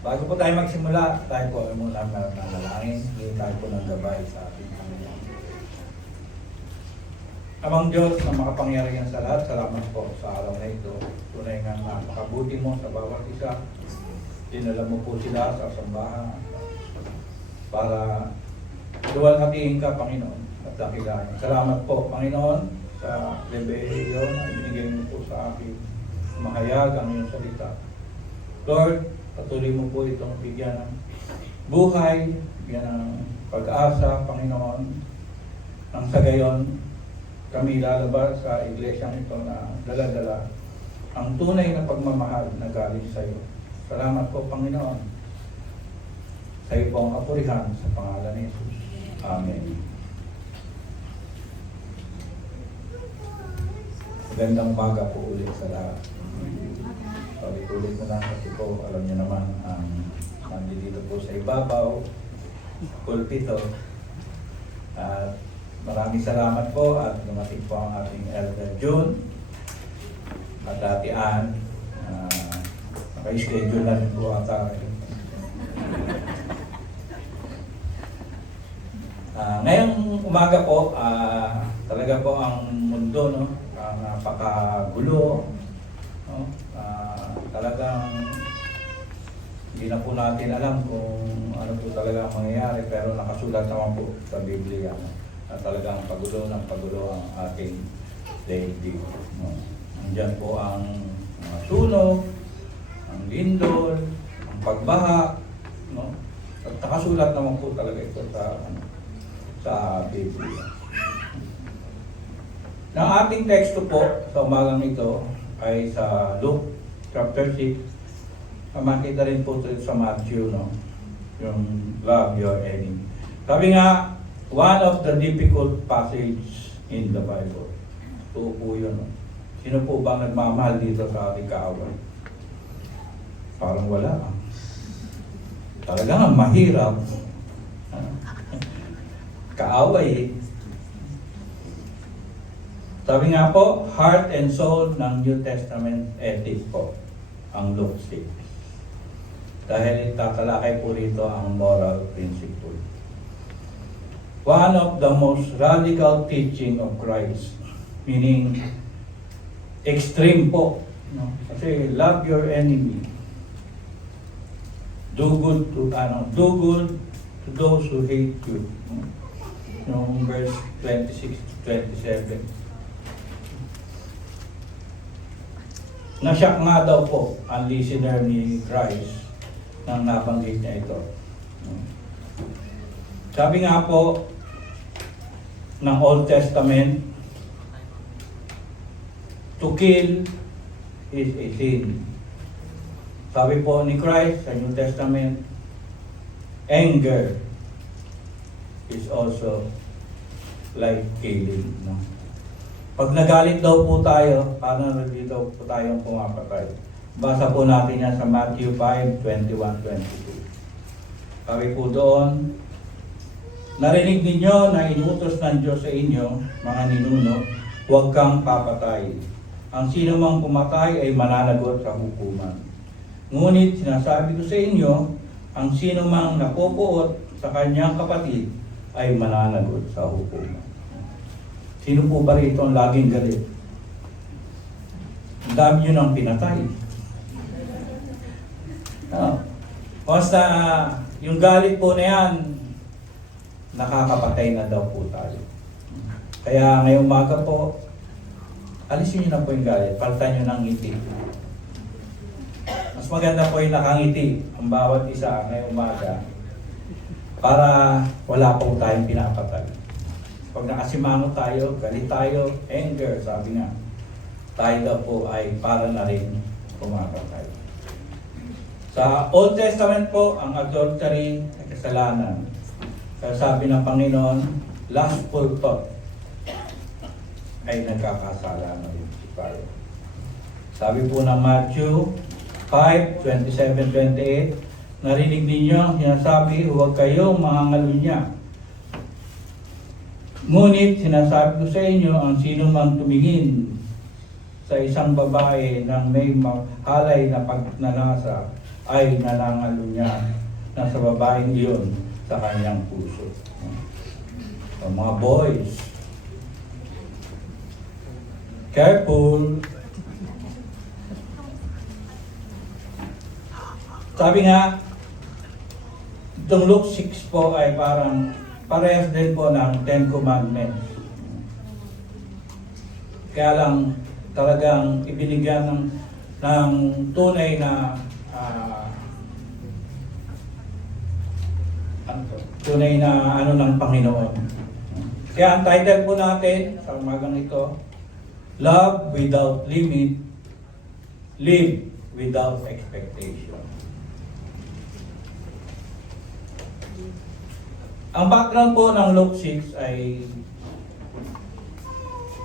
Bago po tayo magsimula, tayo po ay muna manalangin. Hindi tayo po ng gabay sa ating Panginoon. Amang Diyos na makapangyarihan sa lahat, salamat po sa araw na ito. Tunay nga napakabuti mo sa bawat isa. Dinala mo po sila sa sambahan para luwalhatiin ka, Panginoon, at dakilahin. Salamat po, Panginoon, sa lebeyo na ibinigay mo po sa akin. Mahayag ang iyong salita. Lord, patuloy mo po itong bigyan ng buhay, bigyan ng pag-asa, Panginoon. Nang sa gayon, kami lalabas sa iglesia ito na dala-dala ang tunay na pagmamahal na galing sa iyo. Salamat po, Panginoon. Sa iyo po ang kapurihan sa pangalan ni Jesus. Amen. Magandang umaga po ulit sa lahat. Ulit na lang kasi po, alam niyo naman, nandito po sa ibabaw, pulpito. At maraming salamat po at dumating po ang ating Elder June at Ate Ann. Naka-schedule na rin po ata. Ngayong umaga po, talaga po ang mundo, no? Napakagulo. No? Talagang hindi na po natin alam kung ano po talaga ang mangyayari, pero nakasulat naman po sa Biblia na talagang pagulo ng pagulo ang ating daigdig. No? Nandiyan po ang sunog, ang lindol, ang pagbaha, no? At nakasulat naman po talaga ito sa Biblia. Ang ating teksto po sa umagang ito ay sa Luke chapter 6. Makita rin po ito sa Matthew, no? Yung love your enemy. Sabi nga, one of the difficult passage in the Bible. Ito po yun. No? Sino po ba nagmamahal dito sa ating kaaway? Parang wala. Talagang mahirap. Kaaway. Sabi nga po, heart and soul ng New Testament ethic po, ang Luke 6. Dahil tatalakay po rito ang moral principle. One of the most radical teaching of Christ, meaning extreme po. No? Kasi love your enemy. Do good to those who hate you. No? Yung verse 26 to 27. Nasyak nga daw po ang listener ni Christ nang nabanggit niya ito. Sabi nga po ng Old Testament, to kill is a sin. Sabi po ni Christ sa New Testament, anger is also like killing. No? Pag nagalit daw po tayo, paano dito po tayong pumapatay? Basa po natin yan sa Matthew 5:21-22. Sabi po doon, narinig ninyo na inutos ng Diyos sa inyo, mga ninuno, huwag kang papatay. Ang sino mang pumatay ay mananagot sa hukuman. Ngunit sinasabi ko sa inyo, ang sino mang napupuot sa kanyang kapatid ay mananagot sa hukuman. Sino po ba rito ang laging galit? Ang dami nyo nang pinatay. Basta yung galit po na yan, nakakapatay na daw po tayo. Kaya ngayong umaga po, alisin nyo na po yung galit, palitan nyo ng ngiti. Mas maganda po yung nakangiti ang bawat isa ngayong umaga para wala po tayong pinapatay. Pag nakasimango tayo, galit tayo, anger, sabi nga, tayo daw po ay para na rin pumakatay. Sa Old Testament po, ang adultery ay kasalanan. Kaya sabi ng Panginoon, lustful thought ay nagkakasala na rin tayo. Sabi po ng Matthew 5:27-28, narinig ninyo ang sinasabi, huwag kayong mangangalunya. Ngunit sinasabi ko sa inyo, ang sino mang tumingin sa isang babae ng may halay na pagnanasa ay nanangalunya na sa babaeng iyon sa kanyang puso. So, mga boys, careful. Sabi nga, itong Luke 6 po ay parang parehas din po ng Ten Commandments. Kaya lang talagang ibinigyan ng tunay na ano ng Panginoon. Kaya ang title po natin sa umagang ito, Love Without Limit, Live Without Expectation. Ang background po ng Luke 6 ay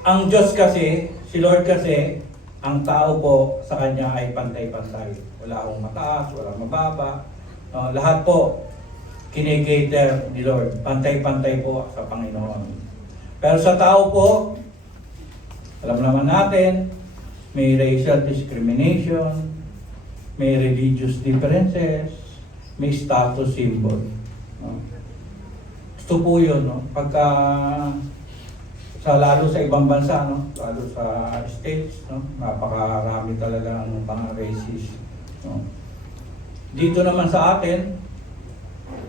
ang Diyos kasi, si Lord kasi, ang tao po sa Kanya ay pantay-pantay. Wala akong mataas, wala mababa. Lahat po kinikater ni Lord. Pantay-pantay po sa Panginoon. Pero sa tao po, alam naman natin, may racial discrimination, may religious differences, may status symbol. Gusto po yun, no? Pagka lalo sa ibang bansa, no? Lalo sa States, no? Napakarami talaga ang mga racist. No? Dito naman sa atin,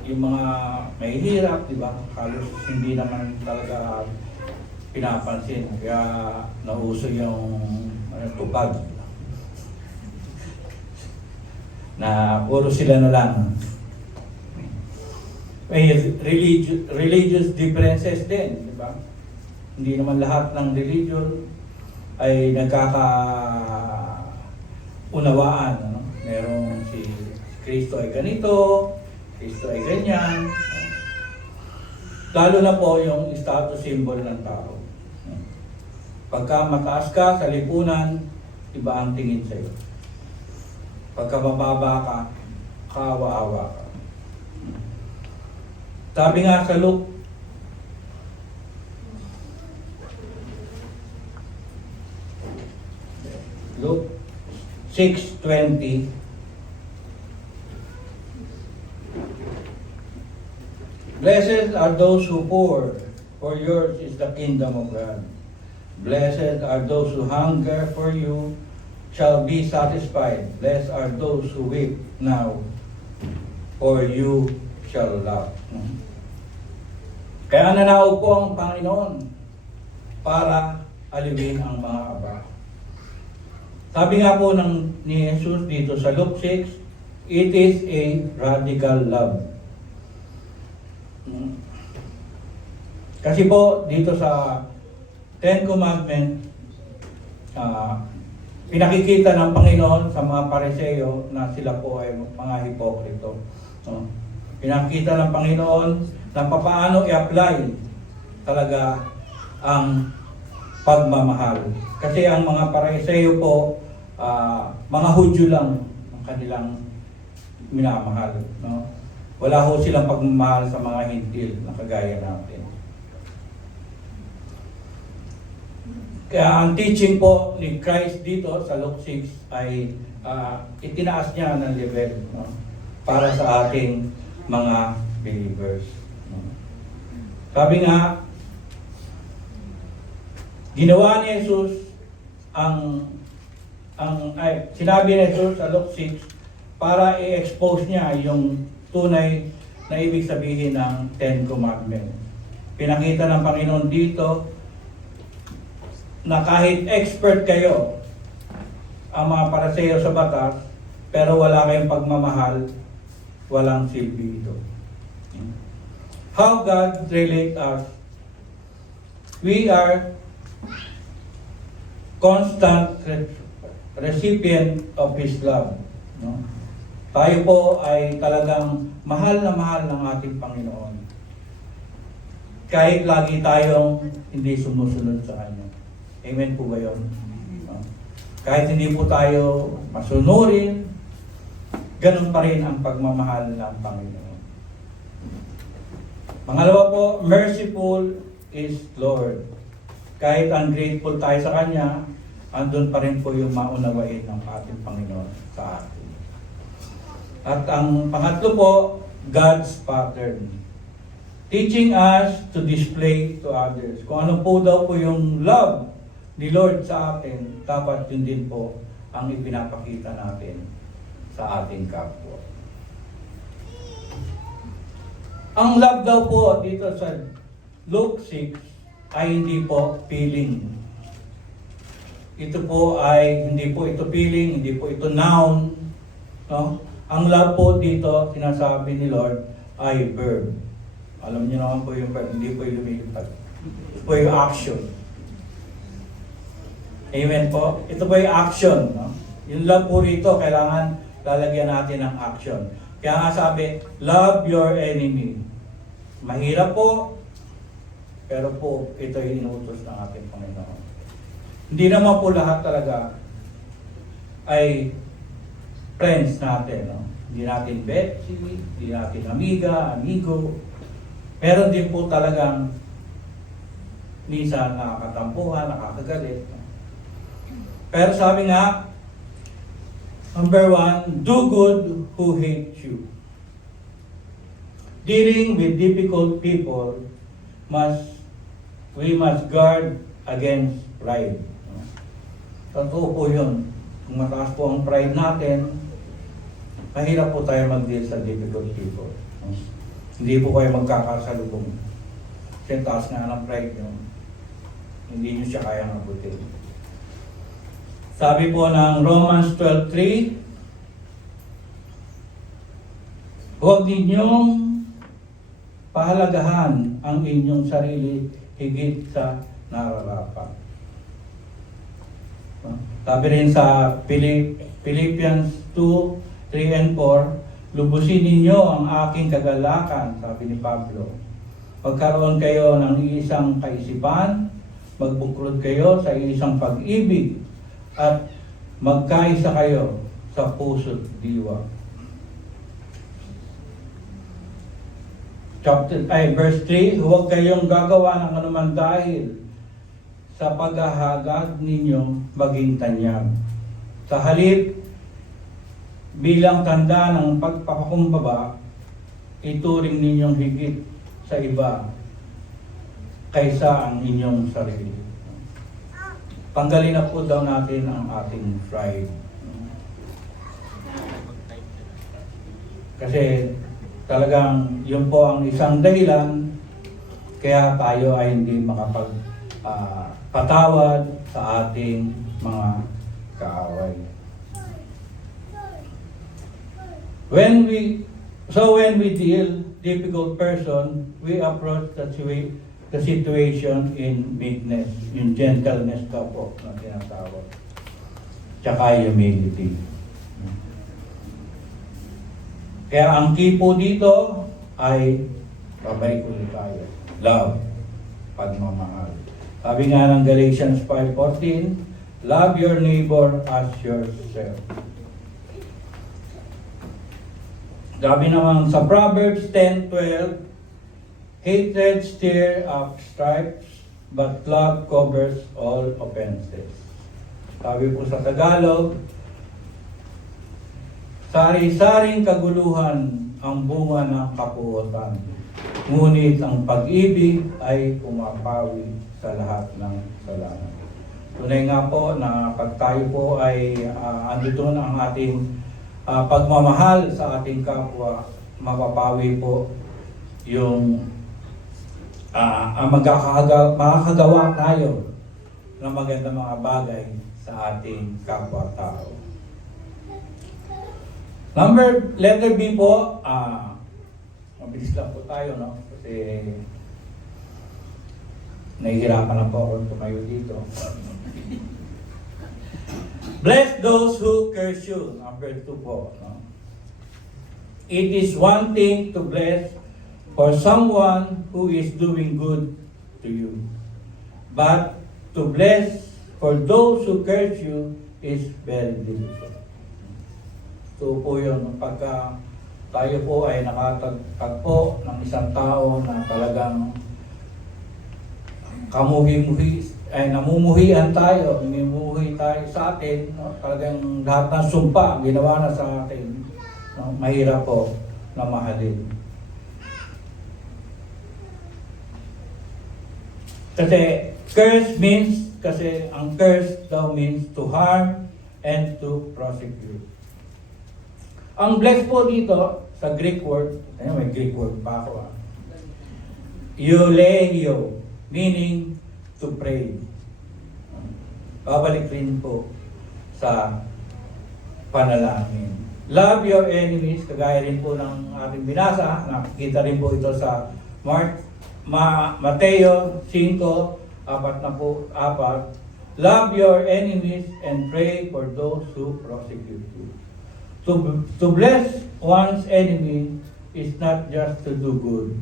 yung mga may hirap, di ba? Halos hindi naman talaga pinapansin. Kaya nauso yung tupad. Na puro sila na lang. May religious differences din, di ba? Hindi naman lahat ng religion ay nagkakaunawaan. Ano? Merong si Kristo ay ganito, Kristo ay ganyan. Lalo na po yung status symbol ng tao. Pagka mataas ka sa lipunan, iba ang tingin sa'yo. Pagka mababa ka, kawa-awa ka. Sabi nga sa Luke 6:20, Blessed are those who poor, for yours is the kingdom of God. Blessed are those who hunger, for you shall be satisfied. Blessed are those who weep now, for you shall laugh. Kaya nanawag po ang Panginoon para aliwin ang mga aba. Sabi nga po ni Jesus dito sa Luke 6, it is a radical love. Kasi po dito sa Ten Commandments, pinakikita ng Panginoon sa mga Pariseo na sila po ay mga hipokrito. Pinakita ng Panginoon na paano i-apply talaga ang pagmamahal. Kasi ang mga Pariseo po, mga Hudyo lang ang kanilang minamahal. No? Wala ho silang pagmamahal sa mga Hintil na kagaya natin. Kaya ang teaching po ni Christ dito sa Luke 6 ay itinaas niya ng level, no? Para sa ating mga believers. No? Sabi nga, ginawa ni Jesus sinabi ni Jesus sa Luke 6 para i-expose niya yung tunay na ibig sabihin ng Ten Commandments. Pinakita ng Panginoon dito na kahit expert kayo ang mga Pariseo sa batas, pero wala kayong pagmamahal, walang silbi ito. How God relate us? We are constant recipient of His love. No? Tayo po ay talagang mahal na mahal ng ating Panginoon. Kahit lagi tayong hindi sumusunod sa Kanya. Amen po ba yun? No? Kahit hindi po tayo masunurin, ganun pa rin ang pagmamahal ng Panginoon. Pangalawa po, merciful is Lord. Kahit ungrateful tayo sa Kanya, andun pa rin po yung maunawain ng ating Panginoon sa atin. At ang pangatlo po, God's pattern. Teaching us to display to others. Kung ano po daw po yung love ni Lord sa atin, dapat yun din po ang ipinapakita natin sa ating kapwa. Ang love daw po dito sa Luke 6 ay hindi po feeling. Ito po ay hindi po ito feeling, hindi po ito noun. No? Ang love po dito, sinasabi ni Lord, ay verb. Alam niyo naman po yung verb, hindi po yung lumilipad. Ito po yung action. Amen po? Ito po yung action. No? Yung love po rito, kailangan lalagyan natin ng action. Kaya nga sabi, love your enemy. Mahirap po, pero po ito yung inutos ng ating Panginoon. Hindi naman po lahat talaga ay friends natin. No? Hindi natin Betsy, hindi natin amiga, amigo. Meron din po talagang minsan nakakatampuhan, nakakagalit. No? Pero sabi nga, number 1, do good who hate you. Dealing with difficult people, we must guard against pride. Totoo po yun. Kung mataas po ang pride natin, mahirap po tayo mag-deal sa difficult people. Hindi po kayo magkakasalubong. Kasi taas nga ng pride nyo, hindi nyo siya kayang abutin. Sabi po ng Romans 12:3, huwag ninyong pahalagahan ang inyong sarili higit sa nararapat. Sabi rin sa Philippians 2:3 and 4, lubusin ninyo ang aking kagalakan, sabi ni Pablo. Magkaroon kayo ng isang kaisipan, magbuklod kayo sa isang pag-ibig, at magkaisa kayo sa puso't diwa. Verse 3, huwag kayong gagawa ng anuman dahil sa paghahagad ninyo maging tanyag. Sa halip, bilang tanda ng pagpapakumbaba, ituring ninyong higit sa iba kaysa ang inyong sarili. Tanggalin na po daw natin ang ating pride. Kasi talagang yun po ang isang dahilan kaya tayo ay hindi makapagpatawad sa ating mga kaaway. When we deal difficult person, we approach the situation in meekness, in gentleness ka po na tinatawag. Tsaka humility. Kaya ang key po dito ay babalik ulit tayo. Love, pagmamahal. Sabi nga ng Galatians 5:14, love your neighbor as yourself. Sabi naman sa Proverbs 10:12, hatred stirs up stripes, but love covers all offenses. Sabi po sa Tagalog, sari-saring kaguluhan ang bunga ng kapuotan, ngunit ang pag-ibig ay pumapawi sa lahat ng kasalanan. Tunay nga po na pag tayo po ay andito ang ating pagmamahal sa ating kapwa, mapapawi po yung makakagawa tayo ng magandang mga bagay sa ating kapwa-tao. Letter B po, mabilis lang po tayo, no? Kasi nahihirapan na po ako tumayo dito. Bless those who curse you. Number 2 po. No? It is one thing to bless for someone who is doing good to you. But to bless for those who curse you is very difficult. So po yun, pagka tayo po ay nakatagpo ng isang tao na talagang namumuhian tayo, namumuhi tayo sa atin, no? Talagang lahat ng sumpa ginawa na sa atin. no? Mahirap po na mahalin. Kasi ang curse daw means to harm and to prosecute. Ang bless po dito sa Greek word, may Greek word pa ako, eulegio, meaning to pray. Babalik rin po sa panalangin. Love your enemies, kagaya rin po ng ating binasa, nakikita rin po ito sa Mateo 5:4. Love your enemies and pray for those who persecute you. To bless one's enemy is not just to do good,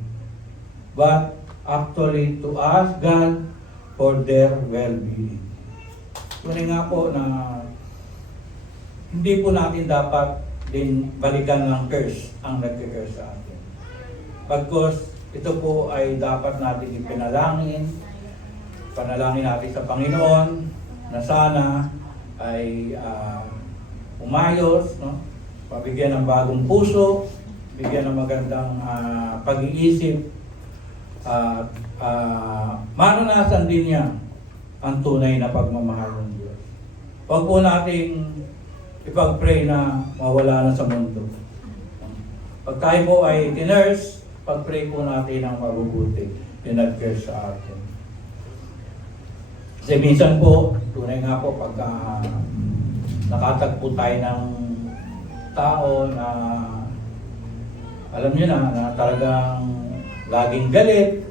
but actually to ask God for their well-being. Tunay nga po na hindi po natin dapat din balikan ng curse ang nagka-curse sa atin. Pagkos ito po ay dapat natin ipinalangin, panalangin natin sa Panginoon na sana ay umayos, no? Pabigyan ng bagong puso, bigyan ng magandang pag-iisip, at manunasan din niya ang tunay na pagmamahal ng Diyos. Huwag po nating ipag-pray na mawala na sa mundo. Pag tayo po ay tinurse, pag-pray po natin ang mabubuti yung nag-curse sa atin. Kasi minsan po, tunay nga po, pagka nakatagpo tayo ng tao na alam nyo na talagang laging galit,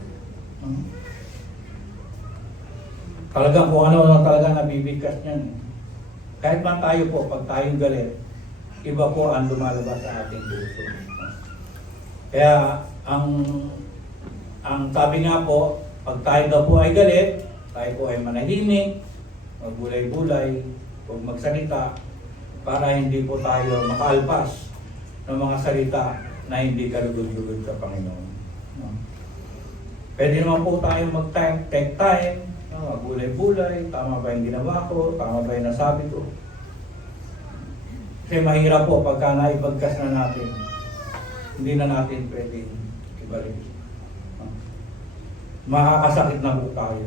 talagang kung ano talaga nabibigkas niyan. Kahit man tayo po, pag tayong galit, iba po ang lumalabas sa ating puso. Kaya ang sabi nga po, pag tayo daw po ay galit, tayo po ay manahimik, magbulay-bulay, huwag magsalita, para hindi po tayo makaalpas ng mga salita na hindi kalugod-lugod sa Panginoon. Pwede naman po tayo take time, magbulay-bulay, tama ba yung ginawa ko, tama ba yung nasabi ko. Kasi mahirap po pagka naipagkas na natin, hindi na natin pwedeng ibalik. Makakasakit na po tayo.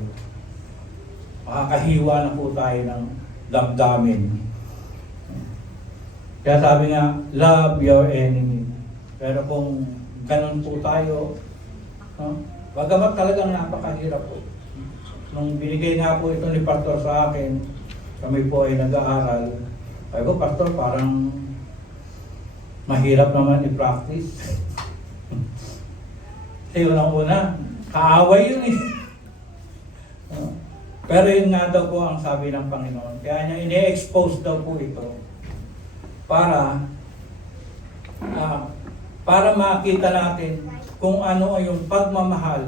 Makakahiwa na po tayo ng damdamin. Kaya sabi nga, love your enemy. Pero kung ganun po tayo, bagamat talagang napakahirap po. Nung binigay nga po ito ni Pastor sa akin, kami po ay nag-aaral. Sabi ko, Pastor, parang mahirap naman i-practice. Kasi unang-una, kaaway yun eh. Pero yun nga daw po ang sabi ng Panginoon. Kaya niya ini-expose daw po ito para makita natin kung ano ay yung pagmamahal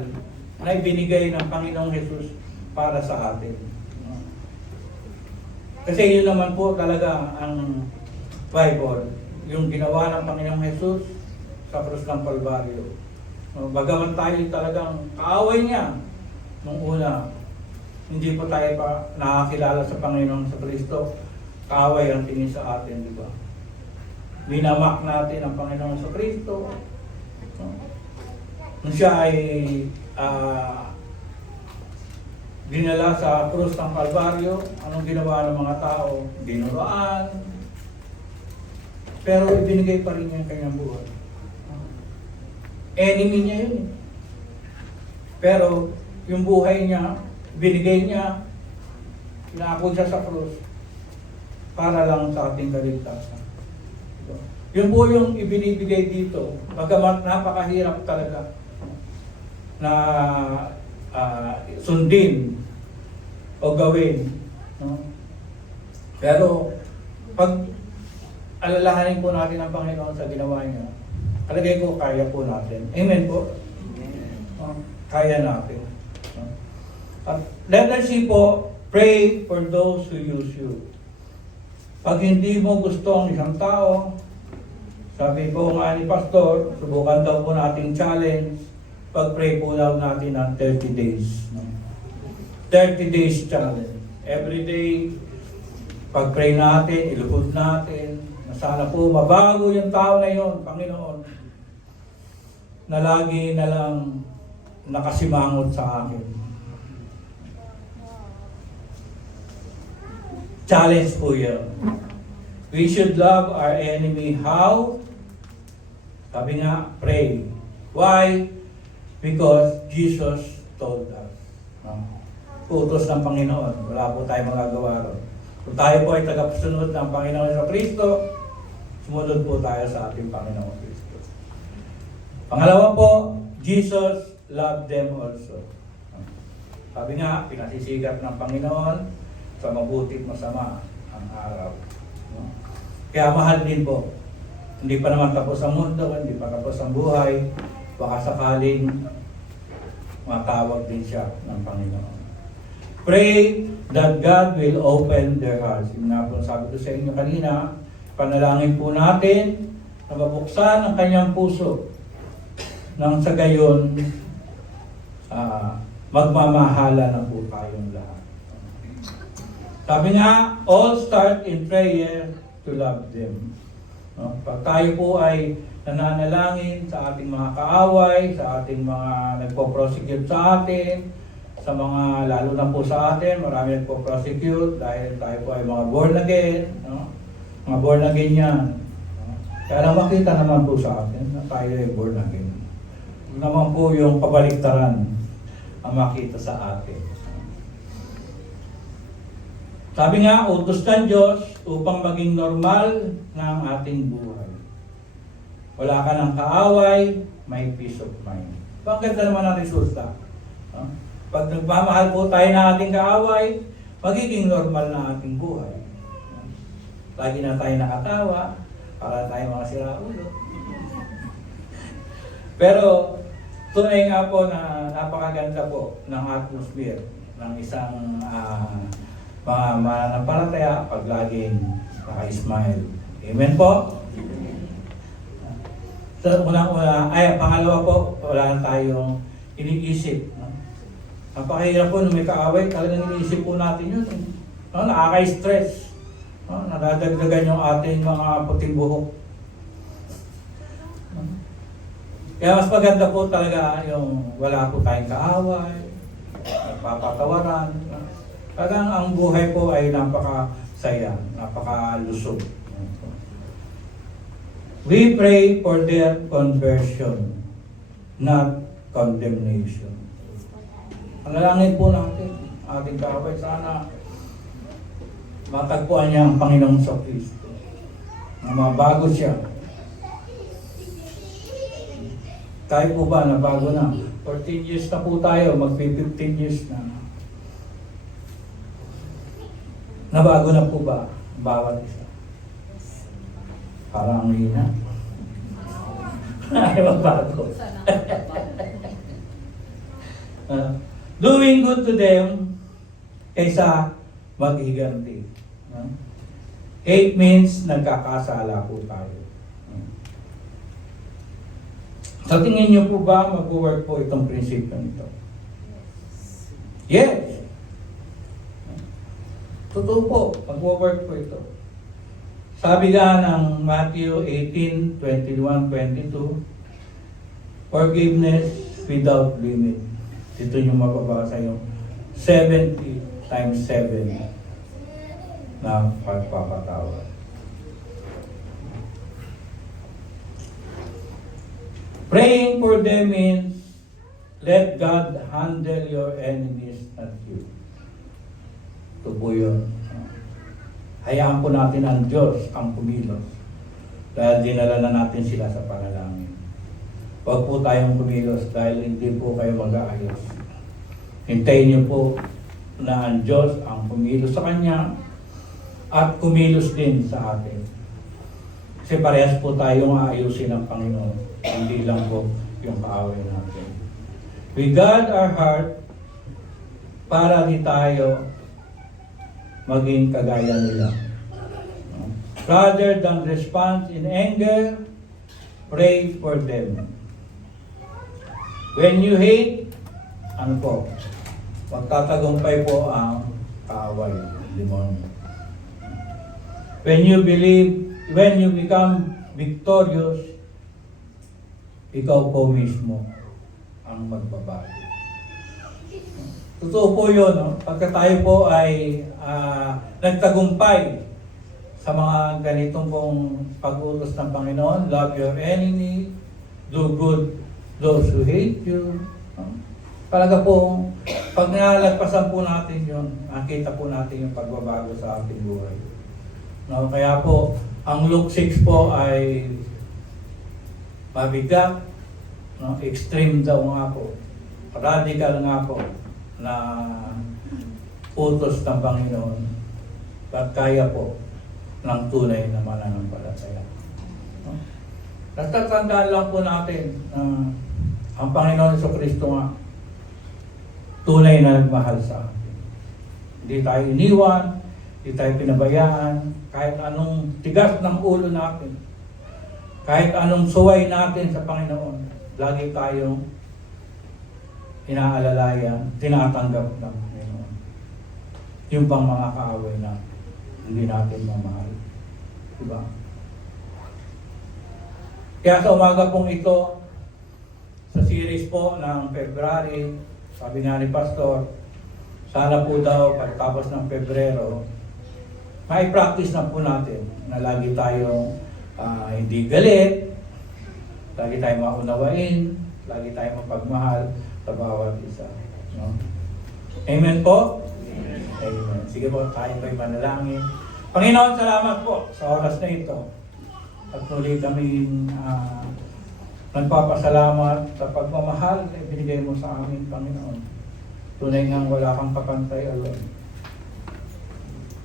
na ibinigay ng Panginoong Jesus para sa atin. Kasi yun naman po talaga ang Bible, yung ginawa ng Panginoong Jesus sa krus ng Kalbaryo. Bagaman tayo talagang kaaway niya nung una, hindi po tayo pa nakakilala sa Panginoong sa Kristo, kaaway ang tingin sa atin, di ba? Minamak natin ang Panginoong sa Kristo. Nung siya ay dinala sa krus ng Kalbaryo, anong ginawa ng mga tao? Dinuraan. Pero ibinigay pa rin niya ang kanyang buhay. Enemy niya yun. Pero yung buhay niya, binigay niya, pinako siya sa krus para lang sa ating kaligtasan. Yun po yung ibinibigay dito. Bagamat napakahirap talaga na sundin o gawin. No? Pero pag alalahanin po natin ang Panginoon sa ginawa niya, talagay ko kaya po natin. Amen po? Kaya natin. At letter C po, pray for those who use you. Pag hindi mo gusto ang isang tao, sabi po nga ni Pastor, subukan daw po nating challenge, pag-pray po daw natin ng 30 days. 30 days challenge. Every day, pag-pray natin, iluhod natin, Sana po mabago yung tao na yun, Panginoon, na lagi na lang nakasimangot sa akin. Challenge po yun. We should love our enemy. How? Sabi nga, pray. Why? Because Jesus told us. Utos ng Panginoon. Wala po tayong magagawa ron. Kung tayo po ay tagasunod ng Panginoon sa Kristo, sumunod po tayo sa ating Panginoon Kristo. Pangalawa po, Jesus loved them also. Sabi nga, pinasisigat ng Panginoon sa mabuti at masama ang araw. Kaya mahal din po. Hindi pa naman tapos ang mundo, hindi pa tapos ang buhay. Baka sakaling matawag din siya ng Panginoon. Pray that God will open their hearts. Yung nga po sabi ko sa inyo kanina, panalangin po natin na mabuksan ang kanyang puso nang sa gayon magmamahala na po tayong lahat. Sabi nga, all start in prayer to love them. No? Pag tayo po ay nananalangin sa ating mga kaaway, sa ating mga nagpo-prosecute sa atin, sa mga, lalo na po sa atin, marami nagpo-prosecute dahil tayo po ay mga born again, no? Mga born again yan. No? Kaya lang makita naman po sa atin na tayo ay born again. Huwag naman po yung kabaliktaran ang makita sa atin. Sabi nga, utos ng Diyos upang maging normal na ang ating buhay. Wala ka ng kaaway, may peace of mind. Ang ganda naman ang resulta. No? Pag nagmamahal po tayo ng ating kaaway, magiging normal na ating buhay. Lagi na tayo nakatawa, para tayo mga siraulo. Pero tunay nga po na napakaganda po ng atmosphere ng isang mga mananampalataya pag laging naka-smile. Amen po? So, pangalawa po, wala na tayong iniisip. No? Napakahirap po nung may kaaway, talagang iniisip po natin yun. No? Nakaka-stress. No? Nadadagdagan yung ating mga puting buhok. No? Kaya mas maganda po talaga yung wala po tayong kaaway, nagpapatawaran. No? Talagang ang buhay po ay napakasaya, napakalusog. We pray for their conversion, not condemnation. Panalangin po natin, ating kaaway, sana matagpuan niya ang Panginoong sa Kristo. Na mabago siya. Tayo po ba nabago na? 14 years na po tayo, mag-15 years na. Nabago na po ba bawat isa? Parang ang hina. Ay, magbago. Doing good to them kaysa maghiganti. Hate means nagkakasala po tayo. Sa tingin niyo po ba mag-work po itong prinsipyo nito? Yes! Totoo po, mag-work po ito. Sabi nga ng Matthew 18:21-22, forgiveness without limit. Ito yung mababasa yung 70 times 7 na pagpapatawad. Praying for them means let God handle your enemies, not you. Ito po yun. Hayaan po natin ang Diyos ang kumilos. Dahil dinala na natin sila sa panalangin. Huwag po tayong kumilos dahil hindi po kayo mag-aayos. Hintayin niyo po na ang Diyos ang kumilos sa Kanya at kumilos din sa atin. Kasi parehas po tayong aayusin ng Panginoon. Hindi lang po yung kaaway natin. We guard our heart para di tayo maging kagaya nila. Rather than respond in anger, pray for them. When you hate, ano po? Magtatagumpay po ang kaaway, demonyo. When you believe when you become victorious, ikaw po mismo ang magbabago. Totoo po yun, no? Pagka tayo po ay nagtagumpay sa mga ganitong pong pag-utos ng Panginoon, love your enemy, do good those who hate you. No? Talaga po, pag nalagpasan po natin yun, nakita po natin yung pagbabago sa ating buhay. No? Kaya po, ang Luke 6 po ay mabigat, no? Extreme daw nga po, radical nga po, na utos ng Panginoon at kaya po ng tunay na mananampalataya. No? Natatandaan lang po natin na ang Panginoon Jesucristo nga tunay na nagmahal sa atin. Hindi tayo iniwan, hindi tayo pinabayaan, kahit anong tigas ng ulo natin, kahit anong suway natin sa Panginoon, lagi tayong inaalalayan, tinatanggap ng Panginoon. Yung pang mga kaaway na hindi natin mamahal. Diba? Kaya sa umaga pong ito, sa series po ng February, sabi nga ni Pastor, sana po daw pagtapos ng Pebrero, may practice na po natin na lagi tayong hindi galit, lagi tayong maunawain, lagi tayong mapagmahal sa bawat isa. No? Amen po? Amen. Sige po, tayo ko'y manalangin. Panginoon, salamat po sa oras na ito. At muli kaming nagpapasalamat sa pagmamahal na ibinigay mo sa amin, Panginoon. Tunay ngang wala kang kapantay alone.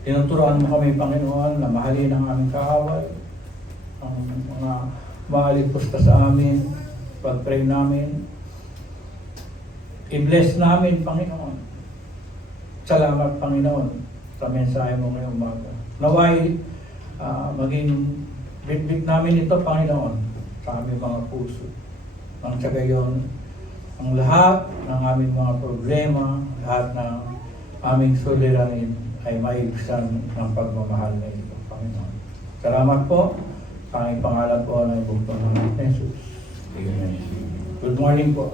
Tinuturoan mo kami, Panginoon, na mahalin ang aming kaaway, ang mga maaligpos ka sa amin, pag-pray namin, i-bless namin, Panginoon. Salamat, Panginoon, sa mensahe mo ngayong umaga. Naway, maging bitbit namin ito, Panginoon, sa aming mga puso. Nang sa gayon, ang lahat ng aming mga problema, lahat ng aming suliranin ay maibsan ng pagmamahal na ito, Panginoon. Salamat po. Panging pangalan po na ibugtong ng Jesus. Amen. Good morning po.